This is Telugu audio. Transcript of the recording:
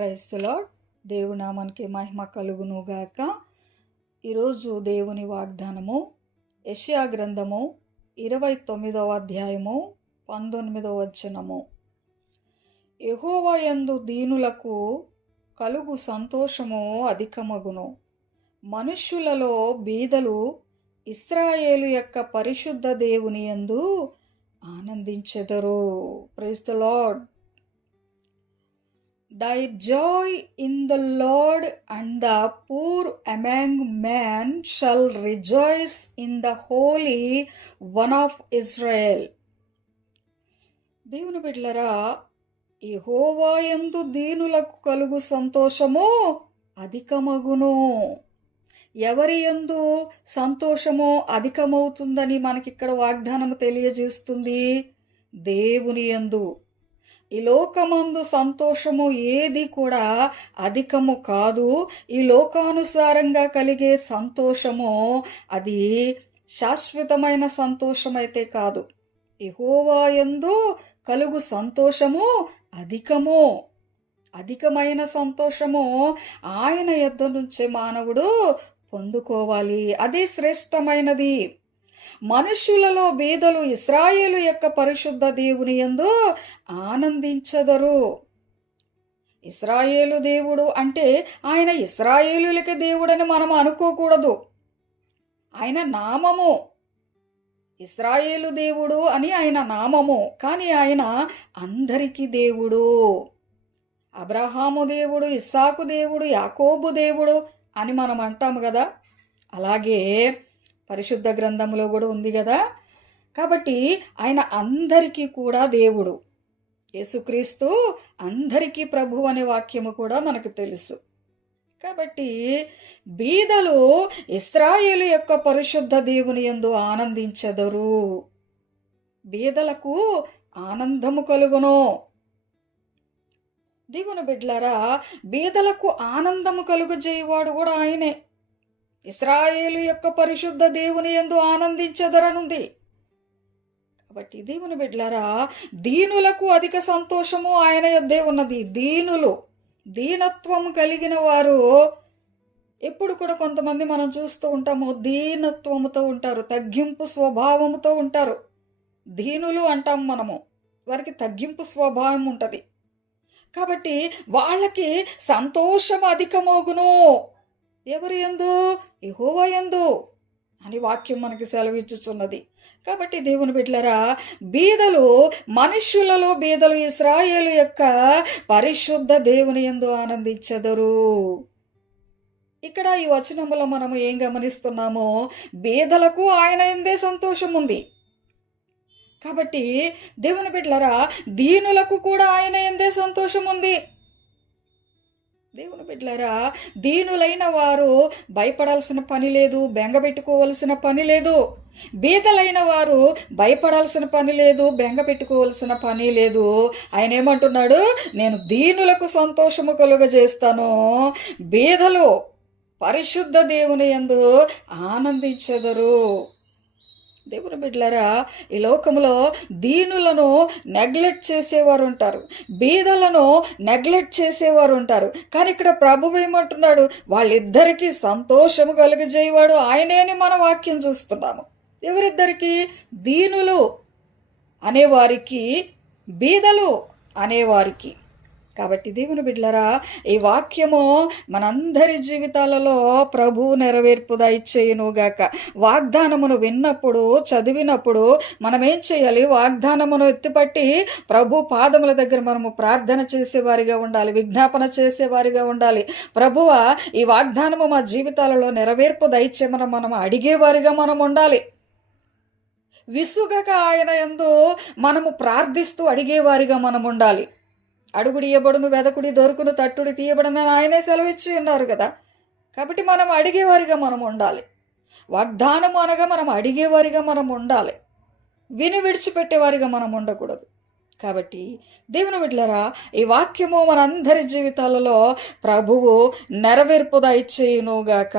Praise the lord. దేవుని నామానికి మహిమ కలుగునుగాక. ఈరోజు దేవుని వాగ్దానము యెషయా గ్రంథము 29వ అధ్యాయము 19వ వచనము. యెహోవా యందు దీనులకు కలుగు సంతోషము అధికమగును. మనుష్యులలో బీదలు ఇశ్రాయేలు యొక్క పరిశుద్ధ దేవుని యందు ఆనందించెదరు. Praise the lord. Thy joy in the Lord, and the poor among men shall rejoice in the Holy One of Israel. దేవుని బిడ్డలారా, యెహోవా యందు దీనులకు కలుగు సంతోషము అధికమగును. ఎవరి యందు సంతోషము అధికమవుతుందని మనకిక్కడ వాగ్దానము తెలియజేస్తుంది. దేవుని యందు. ఈ లోకమందు సంతోషము ఏది కూడా అధికము కాదు. ఈ లోకానుసారంగా కలిగే సంతోషము అది శాశ్వతమైన సంతోషమైతే కాదు. యెహోవా యందు కలుగు సంతోషము అధికము. అధికమైన సంతోషము ఆయన యొద్ద నుంచే మానవుడు పొందుకోవాలి. అదే శ్రేష్టమైనది. మనుష్యులలో బీదలు ఇశ్రాయేలు యొక్క పరిశుద్ధ దేవుని యందు ఆనందించెదరు. ఇశ్రాయేలు దేవుడు అంటే ఆయన ఇశ్రాయేలులకి దేవుడని మనం అనుకోకూడదు. ఆయన నామము ఇశ్రాయేలు దేవుడు అని ఆయన నామము. కానీ ఆయన అందరికీ దేవుడు. అబ్రహాము దేవుడు, ఇస్సాకు దేవుడు, యాకోబు దేవుడు అని మనం అంటాము కదా. అలాగే పరిశుద్ధ గ్రంథంలో కూడా ఉంది కదా. కాబట్టి ఆయన అందరికీ కూడా దేవుడు. యేసుక్రీస్తు అందరికీ ప్రభు అనే వాక్యము కూడా మనకు తెలుసు. కాబట్టి బీదలు ఇశ్రాయేలు యొక్క పరిశుద్ధ దేవుని యందు ఆనందించెదరు. బీదలకు ఆనందము కలుగును. దేవుని బిడ్డలారా, బీదలకు ఆనందము కలుగజేయవాడు కూడా ఆయనే. ఇశ్రాయేలు యొక్క పరిశుద్ధ దేవుని యందు ఆనందించెదరనుంది. కాబట్టి దేవుని బిడ్డలారా, దీనులకు అధిక సంతోషము ఆయన యొద్దే ఉన్నది. దీనులు, దీనత్వం కలిగిన వారు ఎప్పుడు కూడా కొంతమంది మనం చూస్తూ ఉంటాము, దీనత్వముతో ఉంటారు, తగ్గింపు స్వభావముతో ఉంటారు. దీనులు అంటాం మనము. వారికి తగ్గింపు స్వభావం ఉంటుంది. కాబట్టి వాళ్ళకి సంతోషం అధికమోగును. ఎవరి యందు? యెహోవా యందు అని వాక్యం మనకి సెలవిచ్చుచున్నది. కాబట్టి దేవుని బిడ్డలారా, బీదలు, మనుష్యులలో బీదలు ఇశ్రాయేలు యొక్క పరిశుద్ధ దేవుని యందు ఆనందించెదరు. ఇక్కడ ఈ వచనములో మనము ఏం గమనిస్తున్నామో, బీదలకు ఆయన యందే సంతోషం ఉంది. కాబట్టి దేవుని బిడ్డలారా, దీనులకు కూడా ఆయన యందే సంతోషం ఉంది. దేవుని బిడ్డలారా, దీనులైన వారు భయపడాల్సిన పని లేదు, బెంగపెట్టుకోవలసిన పని లేదు. బీదలైన వారు భయపడాల్సిన పని లేదు, బెంగపెట్టుకోవలసిన పని లేదు. ఆయన ఏమంటున్నాడు? నేను దీనులకు సంతోషము కలుగజేస్తాను. బీదలు పరిశుద్ధ దేవుని యందు ఆనందించెదరు. దేవుని బిడ్డలారా, ఈ లోకంలో దీనులను నెగ్లెక్ట్ చేసేవారు ఉంటారు, బీదలను నెగ్లెక్ట్ చేసేవారు ఉంటారు. కానీ ఇక్కడ ప్రభువు ఏమంటున్నాడు? వాళ్ళిద్దరికీ సంతోషము కలుగజేయవాడు ఆయనే అని మన వాక్యం చూస్తున్నాము. ఎవరిద్దరికి? దీనులు అనేవారికి, బీదలు అనేవారికి. కాబట్టి దేవుని బిడ్డలారా, ఈ వాక్యము మనందరి జీవితాలలో ప్రభు నెరవేర్పు దయచేయునుగాక. వాగ్దానమును విన్నప్పుడు, చదివినప్పుడు మనం ఏం చేయాలి? వాగ్దానమును ఎత్తిపట్టి ప్రభు పాదముల దగ్గర మనము ప్రార్థన చేసేవారిగా ఉండాలి, విజ్ఞాపన చేసేవారిగా ఉండాలి. ప్రభువా, ఈ వాగ్దానము మా జీవితాలలో నెరవేర్పు దయచేయమని మనం అడిగేవారిగా మనం ఉండాలి. విసుగక ఆయన యందు మనము ప్రార్థిస్తూ అడిగేవారిగా మనం ఉండాలి. అడుగుడి ఇయ్యబడును, వెదకుడి దొరుకును, తట్టుడి తీయబడనని ఆయనే సెలవిచ్చి ఉన్నారు కదా. కాబట్టి మనం అడిగేవారిగా మనం ఉండాలి. వాగ్దానము అనగా మనం అడిగేవారిగా మనం ఉండాలి, విని విడిచిపెట్టేవారిగా మనం ఉండకూడదు. కాబట్టి దేవుని బిడ్డలారా, ఈ వాక్యము మనందరి జీవితాలలో ప్రభువు నెరవేర్పు దయచేయునుగాక.